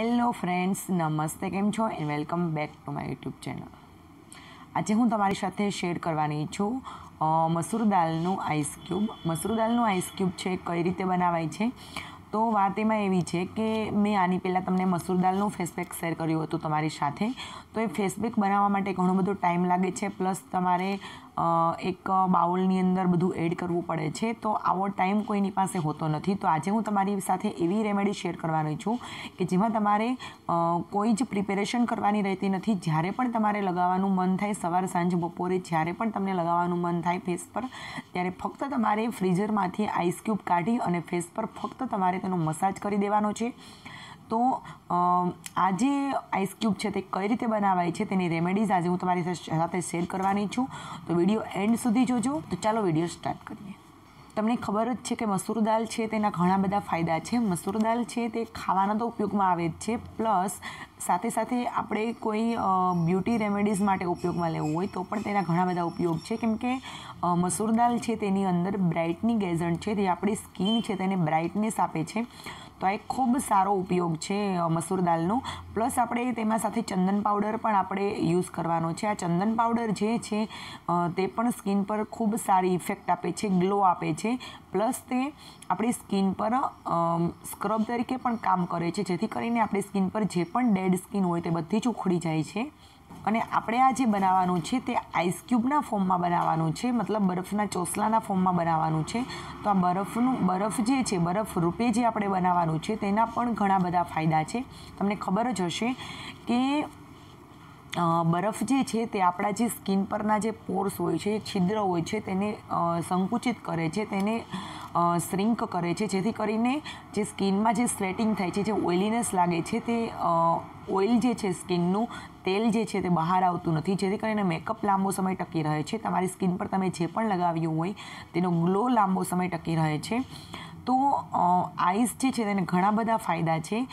Hello friends, નમસ્તે. કેમ છો? And welcome back to my YouTube channel. આજે હું તમારી સાથે શેર કરવાની છું મસૂર દાળનું આઈસ ક્યુબ. મસૂર દાળનું આઈસ ક્યુબ છે કઈ રીતે બનાવાય છે. તો વાત એમાં એવી છે કે મેં આની પહેલાં તમને મસૂર દાળનું ફેસ પેક શેર કર્યું હતું તમારી સાથે. તો એ ફેસ પેક બનાવવા માટે ઘણો બધો ટાઈમ લાગે છે, પ્લસ તમારે એક બાઉલની અંદર બધું એડ કરવું પડે છે. તો આવો ટાઈમ કોઈની પાસે હોતો નથી. તો આજે હું તમારી સાથે એવી રેમેડી શેર કરવાની છું કે જેમાં તમારે કોઈ જ પ્રિપેરેશન કરવાની રહેતી નથી. જ્યારે પણ તમારે લગાવવાનું મન થાય, સવાર સાંજ બપોરે જ્યારે પણ તમને લગાવવાનું મન થાય ફેસ પર, ત્યારે ફક્ત તમારે ફ્રીઝરમાંથી આઈસ ક્યુબ કાઢી અને ફેસ પર ફક્ત તમારે તેનો મસાજ કરી દેવાનો છે. તો આ જે આઈસ ક્યુબ છે તે કઈ રીતે બનાવાય છે તેની રેમેડીઝ આજે હું તમારી સાથે શેર કરવાની છું. તો વિડીયો એન્ડ સુધી જોજો. તો ચાલો વિડીયો સ્ટાર્ટ કરીએ. તમને ખબર જ છે કે મસૂર દાળ છે તેના ઘણા બધા ફાયદા છે. મસૂર દાળ છે તે ખાવાના તો ઉપયોગમાં આવે જ છે, પ્લસ સાથે સાથે આપણે કોઈ બ્યુટી રેમેડીઝ માટે ઉપયોગમાં લેવું હોય તો પણ તેના ઘણા બધા ઉપયોગ છે. કેમ કે મસૂર દાળ છે તેની અંદર બ્રાઇટનિંગ એજન્ટ છે, તે આપણી સ્કિન છે તેને બ્રાઇટનેસ આપે છે. તો આ એક ખૂબ સારો ઉપયોગ છે મસૂર દાળનો. પ્લસ આપણે તેમાં સાથે ચંદન પાવડર પણ આપણે યુઝ કરવાનો છે. આ ચંદન પાવડર જે છે તે પણ સ્કિન પર ખૂબ સારી ઇફેક્ટ આપે છે, ગ્લો આપે છે. પ્લસ તે આપણી સ્કિન પર સ્ક્રબ તરીકે પણ કામ કરે છે, જેથી કરીને આપણી સ્કિન પર જે પણ ડેડ સ્કિન હોય તે બધી જ ઉખડી જાય છે. અને આપણે આ જે બનાવવાનું છે તે આઈસ ક્યુબના ફોર્મમાં બનાવવાનું છે, મતલબ બરફના ચોસલાના ફોર્મમાં બનાવવાનું છે. તો આ બરફ જે છે, બરફ રૂપે જે આપણે બનાવવાનું છે તેના પણ ઘણા બધા ફાયદા છે. તમને ખબર જ હશે કે બરફ જે છે તે આપણા જે સ્કિન પરના જે પોર્સ હોય છે, છિદ્ર હોય છે, તેને સંકુચિત કરે છે, તેને શ્રિંક કરે છે, જેથી કરીને જે સ્કિનમાં જે સ્વેટિંગ થાય છે, જે ઓઇલીનેસ લાગે છે, તે ઓઇલ જે છે સ્કિનનું તેલ જે છે તે બહાર આવતું નથી, જેથી કરીને મેકઅપ લાંબો સમય ટકી રહે છે. તમારી સ્કિન પર તમે જે પણ લગાવ્યું હોય તેનો ગ્લો લાંબો સમય ટકી રહે છે. તો આઈસ જે છે તેને ઘણા બધા ફાયદા છે.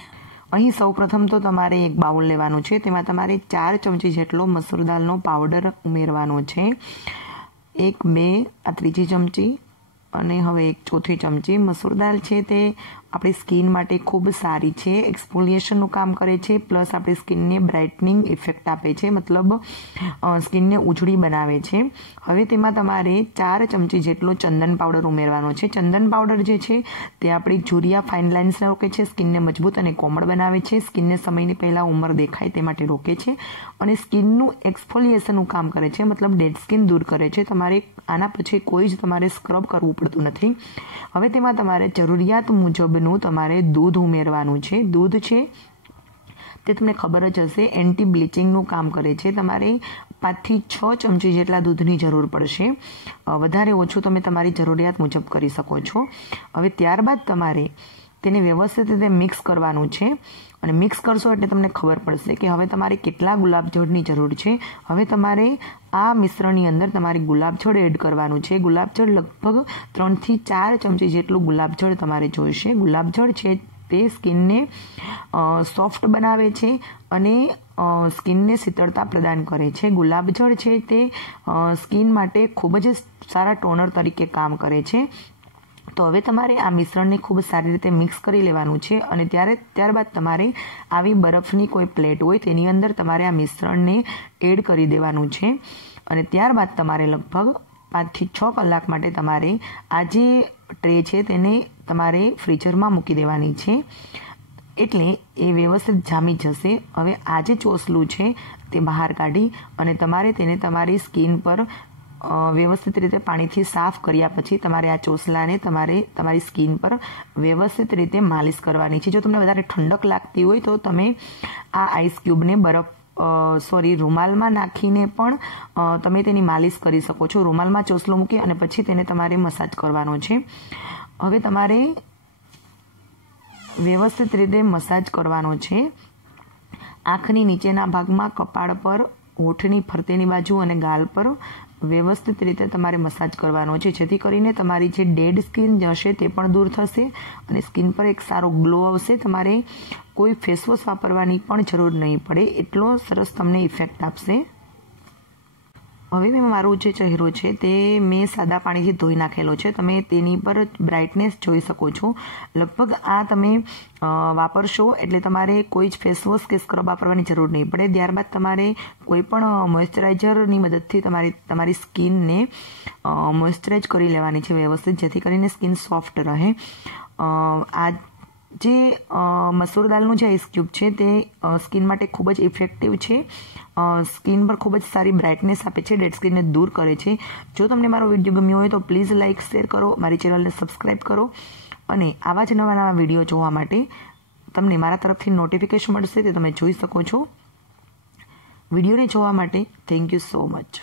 અહીં સૌપ્રથમ તો તમારે એક બાઉલ લેવાનું છે, તેમાં તમારે 4 ચમચી જેટલો મસૂર દાળનો પાવડર ઉમેરવાનો છે. 1, 2, આ ત્રીજી ચમચી અને હવે 1 ચોથી ચમચી. મસૂર દાળ છે તે આપણી સ્કિન માટે ખૂબ સારી છે, એક્સફોલિએશનનું કામ કરે છે, પ્લસ આપણી સ્કિનને બ્રાઇટનિંગ ઇફેક્ટ આપે છે, મતલબ સ્કિનને ઉજળી બનાવે છે. હવે તેમાં તમારે 4 ચમચી જેટલો ચંદન પાવડર ઉમેરવાનો છે. ચંદન પાવડર જે છે તે આપણી ઝુરિયા ફાઇન લાઇન્સને રોકે છે, સ્કિનને મજબૂત અને કોમળ બનાવે છે, સ્કિનને સમયની પહેલાં ઉંમર દેખાય તે માટે રોકે છે, અને સ્કિનનું એક્સફોલિએશનનું કામ કરે છે, મતલબ ડેડ સ્કિન દૂર કરે છે. તમારે આના પછી કોઈ જ તમારે સ્ક્રબ કરવું પડતું નથી. હવે તેમાં તમારે જરૂરિયાત મુજબનું તમારે દૂધ ઉમેરવાનું છે. દૂધ છે તે તમને ખબર જ હશે એન્ટી બ્લીચિંગનું કામ કરે છે. તમારે 5 થી 6 ચમચી જેટલા દૂધની જરૂર પડશે. વધારે ઓછું તમે તમારી જરૂરિયાત મુજબ કરી શકો છો. હવે ત્યારબાદ તમારે તેને વ્યવસ્થિત રીતે મિક્સ કરવાનું છે, અને મિક્સ કરશો એટલે તમને ખબર પડશે કે હવે તમારે કેટલા ગુલાબજળની જરૂર છે. હવે તમારે આ મિશ્રણની અંદર તમારે ગુલાબજળ એડ કરવાનું છે. ગુલાબજળ લગભગ 3 થી 4 ચમચી જેટલું ગુલાબજળ તમારે જોઈશે. ગુલાબજળ છે તે સ્કિનને સોફ્ટ બનાવે છે અને સ્કિનને શીતળતા પ્રદાન કરે છે. ગુલાબજળ છે તે સ્કિન માટે ખૂબ જ સારા ટોનર તરીકે કામ કરે છે. તો હવે તમારે આ મિશ્રણને ખૂબ સારી રીતે મિક્સ કરી લેવાનું છે, અને ત્યારબાદ તમારે આવી બરફની કોઈ પ્લેટ હોય તેની અંદર તમારે આ મિશ્રણને એડ કરી દેવાનું છે, અને ત્યારબાદ તમારે લગભગ 5 થી 6 કલાક માટે તમારે આ જે ટ્રે છે તેને તમારે ફ્રીઝરમાં મૂકી દેવાની છે, એટલે એ વ્યવસ્થિત જામી જશે. હવે આ જે ચોસલું છે તે બહાર કાઢી અને તમારે તેને તમારી સ્કિન પર વ્યવસ્થિત રીતે પાણીથી સાફ કર્યા પછી તમારે આ ચોસલાને તમારે તમારી સ્કિન પર વ્યવસ્થિત રીતે માલિશ કરવાની છે. જો તમને વધારે ઠંડક લાગતી હોય તો તમે આ આઈસ ક્યુબને રૂમાલમાં નાખીને પણ તમે તેની માલિશ કરી શકો છો. રૂમાલમાં ચોસલો મૂકી અને પછી તેને તમારે મસાજ કરવાનો છે. હવે તમારે વ્યવસ્થિત રીતે મસાજ કરવાનો છે. આંખની નીચેના ભાગમાં, કપાળ પર, હોઠની ફરતેની બાજુ અને ગાલ પર વ્યવસ્થિત રીતે તમારે મસાજ કરવાનો છે, જેથી કરીને તમારી જે ડેડ સ્કિન હશે તે પણ દૂર થશે અને સ્કિન પર એક સારો ગ્લો આવશે. તમારે કોઈ ફેસવોશ વાપરવાની પણ જરૂર નહીં પડે, એટલો સરસ તમને ઇફેક્ટ આપશે. હવે મેં મારો જે ચહેરો છે તે મેં સાદા પાણીથી ધોઈ નાખેલો છે. તમે તેની પર બ્રાઇટનેસ જોઈ શકો છો. લગભગ આ તમે વાપરશો એટલે તમારે કોઈ જ ફેસ વોશ કે સ્ક્રબ વાપરવાની જરૂર નહીં પડે. ત્યારબાદ તમારે કોઈ પણ મોઇશ્ચરાઇઝરની મદદથી તમારી સ્કિનને મોઇશ્ચરાઇઝ કરી લેવાની છે વ્યવસ્થિત, જેથી કરીને સ્કિન સોફ્ટ રહે. આ જે મસૂર દાળનું જે આઈસ ક્યુબ છે તે સ્કિન માટે ખૂબ જ ઇફેક્ટિવ છે. સ્કિન પર ખૂબ જ સારી બ્રાઇટનેસ આપે છે, ડેડ સ્કિનને દૂર કરે છે. જો તમને મારો વિડીયો ગમ્યો હોય તો પ્લીઝ લાઇક શેર કરો, મારી ચેનલને સબસ્ક્રાઈબ કરો અને આવા જ નવા વિડીયો જોવા માટે તમને મારા તરફથી નોટિફિકેશન મળશે તે તમે જોઈ શકો છો. વિડીયોને જોવા માટે થેન્ક યુ સો મચ.